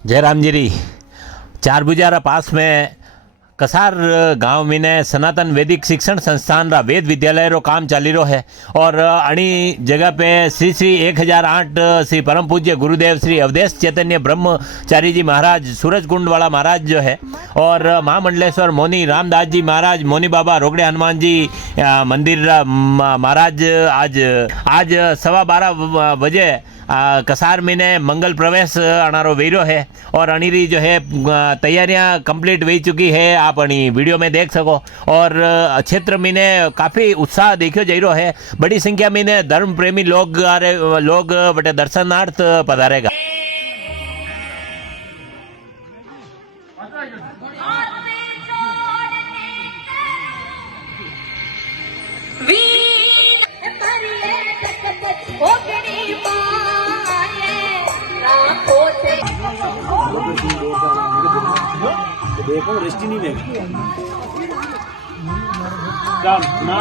जयरामगिरी चार बुजारा पास में कसार गांव में ने सनातन वैदिक शिक्षण संस्थान रा वेद विद्यालय रो काम चाली रो है और अणी जगह पे श्री श्री 1008 श्री परम पूज्य गुरुदेव श्री अवधेश चैतन्य ब्रह्मचारी जी महाराज सूरजकुंड वाला महाराज जो है और महामंडलेश्वर मोनी रामदास जी महाराज मोनी बाबा रोकड़े हनुमान जी मंदिर महाराज आज 12:15 बजे कसार में ने मंगल प्रवेश अनारो वेरो है और अणीरी जो है तैयारियां कंप्लीट हो चुकी है। आप अणी वीडियो में देख सको और क्षेत्र में ने काफ़ी उत्साह देखो जा रहा है। बड़ी संख्या में ने धर्म प्रेमी लोग बटे दर्शनार्थ पधारेगा। देखो रिश्ती नहीं देगी ना